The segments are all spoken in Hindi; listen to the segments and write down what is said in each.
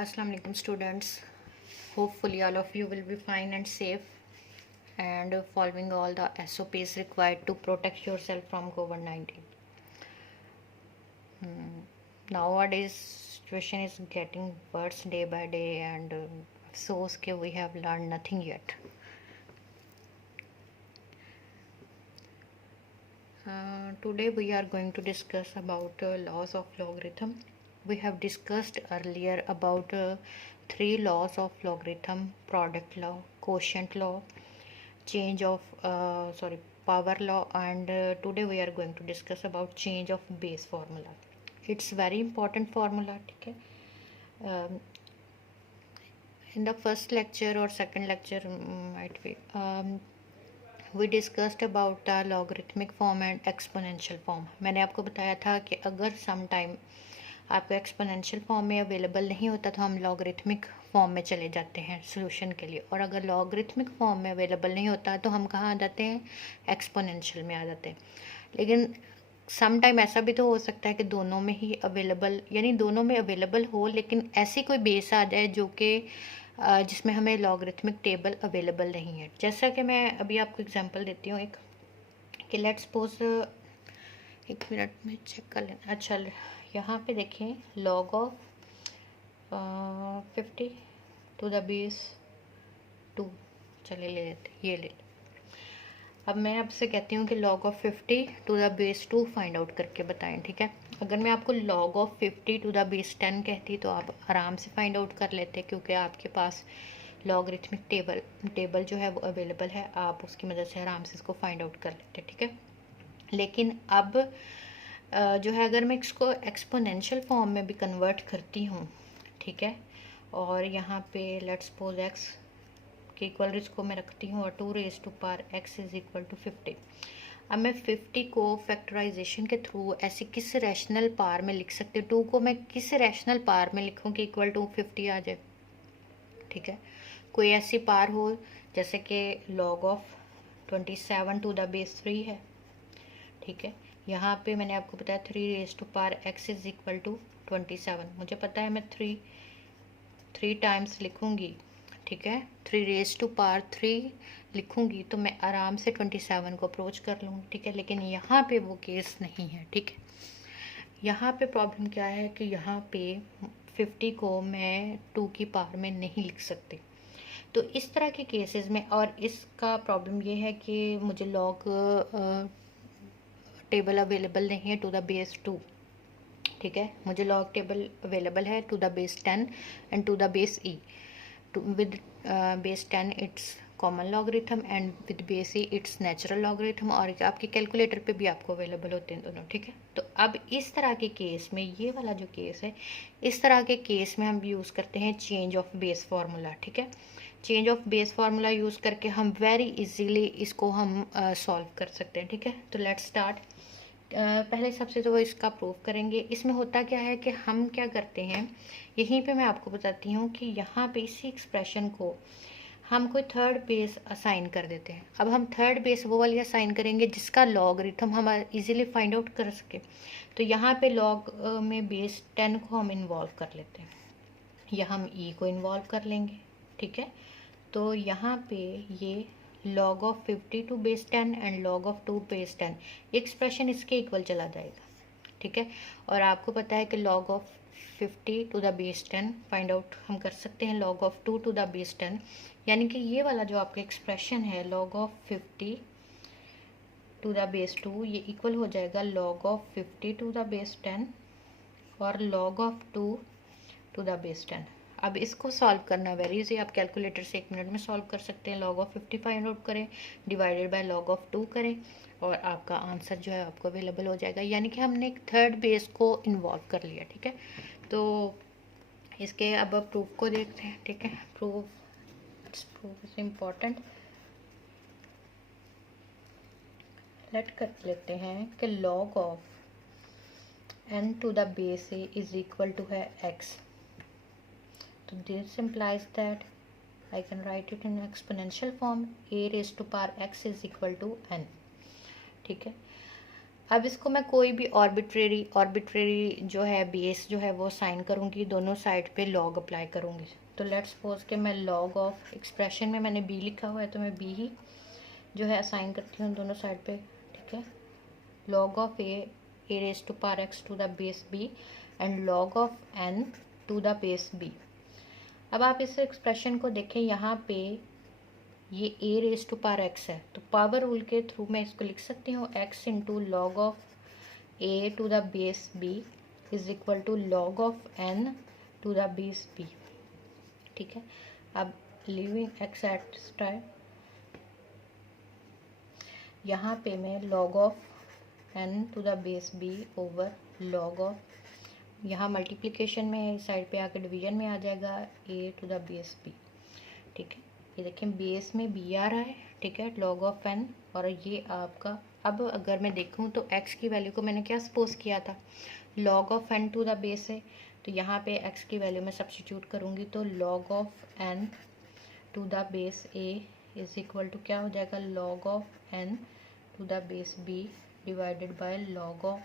Assalamu alaikum students. Hopefully all of you will be fine and safe and following all the SOPs required to protect yourself from COVID-19. Nowadays situation is getting worse day by day and so we have learned nothing yet. Today we are going to discuss about laws of logarithm. We have discussed earlier about 3 laws of logarithm: product law, quotient law, change of power law, and today we are going to discuss about change of base formula. It's very important formula. Okay. In the first lecture or second lecture might be we discussed about the logarithmic form and exponential form. मैंने आपको बताया था कि अगर सम टाइम आपको एक्सपोनेंशियल फॉर्म में अवेलेबल नहीं होता तो हम लॉगरिथमिक फॉर्म में चले जाते हैं सोल्यूशन के लिए, और अगर लॉगरिथमिक फॉर्म में अवेलेबल नहीं होता तो हम कहाँ आ जाते हैं, एक्सपोनेंशियल में आ जाते हैं. लेकिन सम टाइम ऐसा भी तो हो सकता है कि दोनों में ही अवेलेबल, यानी दोनों में अवेलेबल हो लेकिन ऐसी कोई बेस आ जाए जो कि जिसमें हमें लॉगरिथमिक टेबल अवेलेबल नहीं है. जैसा कि मैं अभी आपको एग्जांपल देती हूँ एक, कि लेट्स सपोज, एक मिनट में चेक कर लेना. अच्छा, यहाँ पे देखें log of 50 to the base 2. चले ले लेते, ये ले. अब मैं आपसे कहती हूँ कि log of 50 to the base 2 find out करके बताएं. ठीक है. अगर मैं आपको log of 50 to the base 10 कहती तो आप आराम से फाइंड आउट कर लेते, क्योंकि आपके पास लॉगरिथमिक टेबल जो है वो अवेलेबल है, आप उसकी मदद से आराम से इसको फाइंड आउट कर लेते. ठीक है. लेकिन अब जो है अगर मैं इसको एक्सपोनेंशियल फॉर्म में भी कन्वर्ट करती हूँ, ठीक है, और यहाँ पे लेट्स सपोज x के इक्वल इसको मैं रखती हूँ और 2 raise to power x is equal to 50. अब मैं 50 को फैक्टराइजेशन के थ्रू ऐसे किस रैशनल पावर में लिख सकती हूँ, 2 को मैं किस रैशनल पावर में लिखूँ कि इक्वल टू 50 आ जाए. ठीक है. कोई ऐसी पावर हो जैसे कि log of 27 to the base 3 है. ठीक है. यहाँ पे मैंने आपको बताया 3 raise to power x is equal to 27. मुझे पता है मैं 3 टाइम्स लिखूँगी. ठीक है. 3 रेज़ टू पावर 3 लिखूँगी तो मैं आराम से 27 को अप्रोच कर लूँगी. ठीक है. लेकिन यहाँ पे वो केस नहीं है. ठीक है. यहाँ पे प्रॉब्लम क्या है कि यहाँ पे 50 को मैं 2 की पावर में नहीं लिख सकती. तो इस तरह के केसेस में, और इसका प्रॉब्लम ये है कि मुझे लॉग टेबल अवेलेबल नहीं है टू द बेस 2. ठीक है. मुझे लॉग टेबल अवेलेबल है to the base 10 and to the base e. with base 10 it's common logarithm and with base e it's natural logarithm, और आपके कैलकुलेटर पे भी आपको अवेलेबल होते हैं दोनों. ठीक है. तो अब इस तरह के केस में, ये वाला जो केस है, इस तरह के केस में हम यूज़ करते हैं चेंज ऑफ बेस फार्मूला. ठीक है. Change of base formula use करके हम वेरी इजीली इसको हम सॉल्व कर सकते हैं. ठीक है. तो लेट्स स्टार्ट. पहले सबसे तो इसका प्रूफ करेंगे. इसमें होता क्या है कि हम क्या करते हैं, यहीं पे मैं आपको बताती हूँ कि यहाँ पे इसी एक्सप्रेशन को हम कोई थर्ड बेस असाइन कर देते हैं. अब हम थर्ड बेस वो वाली असाइन करेंगे जिसका लॉगरिथम हम इजीली फाइंड आउट कर सके. तो यहाँ पे लॉग में बेस 10 को हम इन्वॉल्व कर लेते हैं, या हम ई को इन्वॉल्व कर लेंगे. ठीक है. तो यहाँ पे ये log of 50 to base 10 and log of 2 base 10, expression इसके इक्वल चला जाएगा. ठीक है. और आपको पता है कि log of 50 to the base 10 find out हम कर सकते हैं log of 2 to the base 10, यानी कि ये वाला जो आपका एक्सप्रेशन है log of 50 to the base 2, ये इक्वल हो जाएगा log of 50 to the base 10 और log of 2 to the base 10. अब इसको सॉल्व करना वेरी इजी, आप कैलकुलेटर से 1 मिनट में सॉल्व कर सकते हैं. log ऑफ 50 फाइंड आउट करें, डिवाइडेड बाय log ऑफ 2 करें, और आपका आंसर जो है आपको अवेलेबल हो जाएगा. यानी कि हमने एक थर्ड बेस को इन्वॉल्व कर लिया. ठीक है. तो इसके अब प्रूफ को देखते हैं. ठीक है. Proof is important. लेट कर लेते हैं कि log of n to the base a is equal to है x. So this implies that I can write it in exponential form. A raised to power x is equal to n. ठीक है. अब इसको मैं कोई भी ऑर्बिट्रेरी जो है बेस जो है वो साइन करूँगी, दोनों साइड पे लॉग अप्लाई करूँगी। तो लेट्स सपोज कि मैं लॉग ऑफ एक्सप्रेशन में मैंने बी लिखा हुआ है तो मैं बी ही जो है असाइन करती हूँ दोनों साइड पे, ठीक है। Log of a raise to power x to the base b and log of n to the base b. अब आप इस एक्सप्रेशन को देखें, यहाँ पे ये a raise to power x है, तो पावर रूल के थ्रू मैं इसको लिख सकती हूँ x into log of a to the base b is equal to log of n to the base b, ठीक है। अब लिविंग एक्स एट टाइम, यहाँ पे मैं log of n to the base b over log of, यहाँ मल्टीप्लिकेशन में इस साइड पे आकर डिवीजन में आ जाएगा a to the base b, ठीक है। ये देखें बेस में बी आ रहा है, ठीक है, लॉग ऑफ एन, और ये आपका, अब अगर मैं देखूँ तो एक्स की वैल्यू को मैंने क्या सपोज किया था, log of n to the base है, तो यहाँ पे एक्स की वैल्यू मैं सब्स्टिट्यूट करूँगी तो log of n to the base a is equal to क्या हो जाएगा, log of n to the base b divided by log of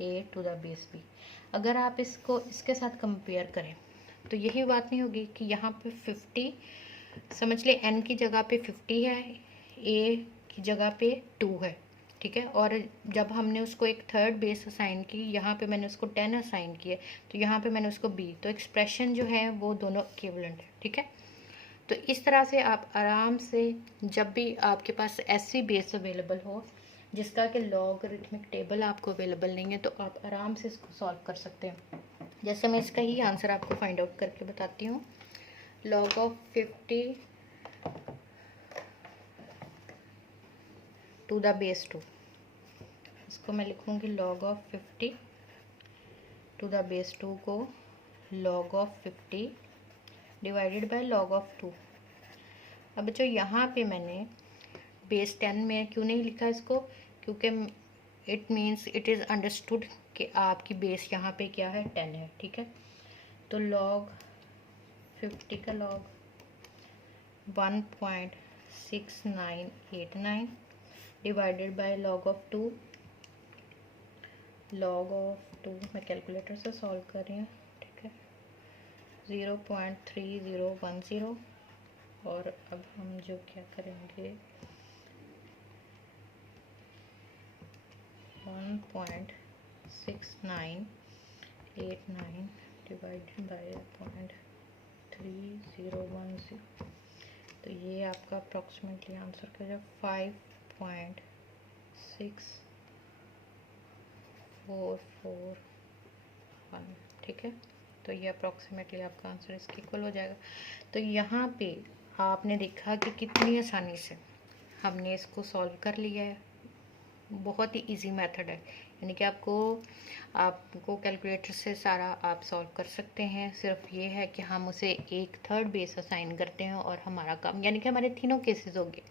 a to the base b. अगर आप इसको इसके साथ कंपेयर करें तो यही बात नहीं होगी कि यहाँ पे 50, समझ ले n की जगह पे 50 है, a की जगह पे 2 है, ठीक है। और जब हमने उसको एक थर्ड बेस असाइन की, यहाँ पे मैंने उसको 10 असाइन किए, तो यहाँ पे मैंने उसको b, तो एक्सप्रेशन जो है वो दोनों इक्विवेलेंट है, ठीक है। तो इस तरह से आप आराम से, जब भी आपके पास ऐसी बेस अवेलेबल हो जिसका कि लॉगरिथमिक टेबल आपको अवेलेबल नहीं है, तो आप आराम से इसको सॉल्व कर सकते हैं। जैसे मैं इसका ही आंसर आपको फाइंड आउट करके बताती हूँ। Log of 50 to the base 2, इसको मैं लिखूँगी log of 50 to the base 2 को log of 50 divided by log of 2। अब बच्चों यहाँ पे मैंने बेस 10 में क्यों नहीं लिखा इसको, क्योंकि it means it is understood कि आपकी बेस यहाँ पे क्या है, 10 है, ठीक है। तो लॉग 50 का log 1.6989 divided by log of 2, log of 2 मैं कैलकुलेटर से सॉल्व कर रही हूँ, ठीक है, 0.3010। और अब हम जो क्या करेंगे 1.6989 डिवाइडेड बाय 0.3010, तो ये आपका अप्रॉक्सीमेटली आंसर क्या है 5.6441, ठीक है। तो ये अप्रॉक्सीमेटली आपका आंसर इसके इक्वल हो जाएगा। तो यहाँ पे आपने देखा कि कितनी आसानी से हमने इसको सॉल्व कर लिया है, बहुत ही इजी मेथड है, यानी कि आपको कैलकुलेटर से सारा आप सॉल्व कर सकते हैं। सिर्फ ये है कि हम उसे एक थर्ड बेस असाइन करते हैं और हमारा काम, यानी कि हमारे तीनों केसेस हो गए।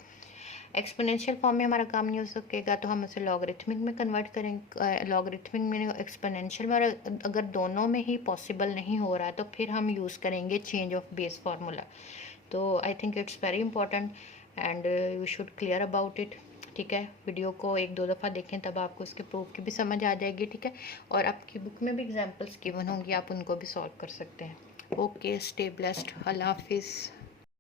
एक्सपोनेंशियल फॉर्म में हमारा काम नहीं हो सकेगा तो हम उसे लॉगरिथमिक में कन्वर्ट करेंगे, लॉगरिथमिक में एक्सपोनेंशियल में, और अगर दोनों में ही पॉसिबल नहीं हो रहा तो फिर हम यूज़ करेंगे चेंज ऑफ बेस फार्मूला। तो I think it's very important and you should clear about it, ठीक है। वीडियो को 1-2 दफ़ा देखें तब आपको उसके प्रूफ की भी समझ आ जाएगी, ठीक है। और आपकी बुक में भी एग्जांपल्स गिवन होंगी, आप उनको भी सॉल्व कर सकते हैं। ओके, स्टे ब्लेस्ड, अल्लाह हाफिज़।